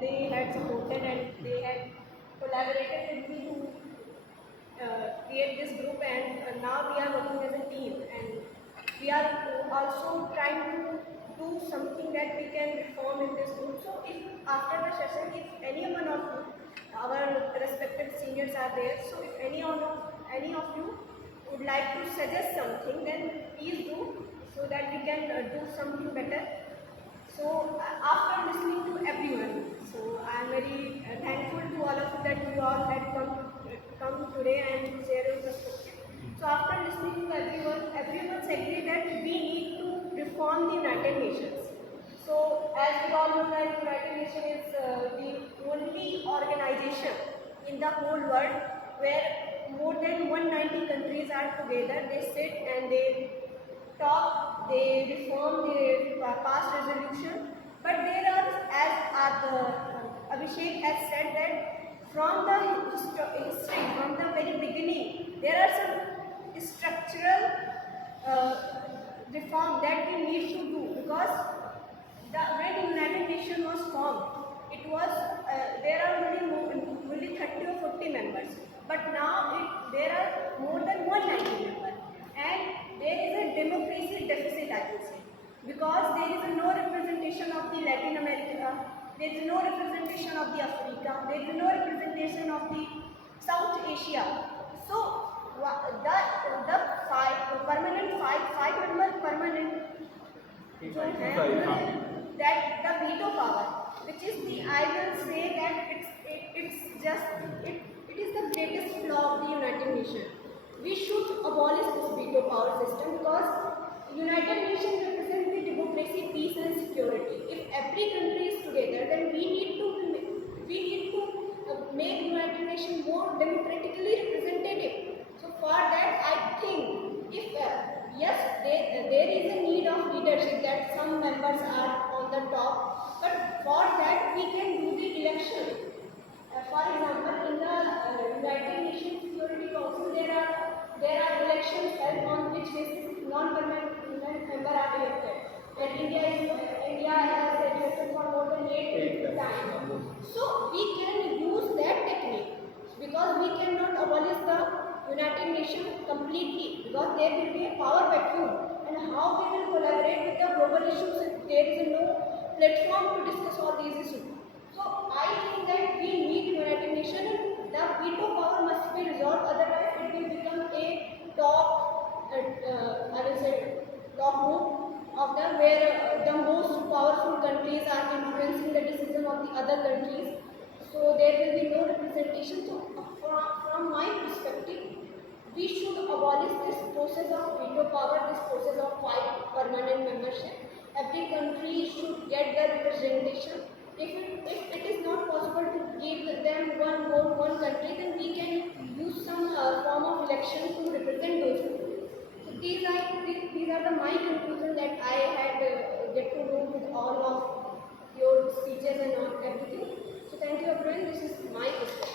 they had supported and they had collaborated with me to create this group, and now we are working as a team, and we are also trying to do something that we can reform in this group. So if after the session, if any one of you, our respected seniors are there, so if any of you would like to suggest something, then please do, so that we can do something better. So after listening to everyone, so I am very thankful to all of you that you all had come today and share your perspective. So after listening to everyone's agreed that we need to reform the United Nations. So as we all know that United Nations is the only organization in the whole world where more than 190 countries are together. They sit and they talk, they reform, they pass resolution. But there are, Abhishek has said, that from the history, from the very beginning, there are some structural reform that we need to do, because when the United Nations was formed, it was there are only 30 or 40 members, but now there are more than 190 members, and there is a democracy deficit, I will say, because there is no representation of the Latin America, there is no representation of the Africa, there is no representation of the South Asia. So the five-member permanent that the veto power, which is the, I will say that it is the greatest flaw of the United Nations. We should abolish this veto power system, because United Nations represents the democracy, peace and security. If every country is together, then we need to make United Nations more democratically representative. So for that, I think if yes, there is a need of leadership, that some members are on the top, but for that we can do the election. For example, in the United Nations Security Council, there are elections held on which basis non-permanent members are elected. And India has elected for more than 8 times. So we can use that technique, because we cannot abolish the United Nations completely, because there will be a power vacuum. And how we will collaborate with the global issues if there is no platform to discuss all these issues? So I think that we need United Nations, and the veto power must be resolved, otherwise it will become a top, I will say, top move of where the most powerful countries are influencing the decision of the other countries. So there will be no representation. So from my perspective, we should abolish this process of veto power, this process of 5 permanent membership. Every country should get the representation. If it is not possible to give them one vote, one country, then we can use some form of election to represent those countries. So these are my conclusions that I had get to know with all of your speeches and everything. So thank you, everyone. This is my perspective.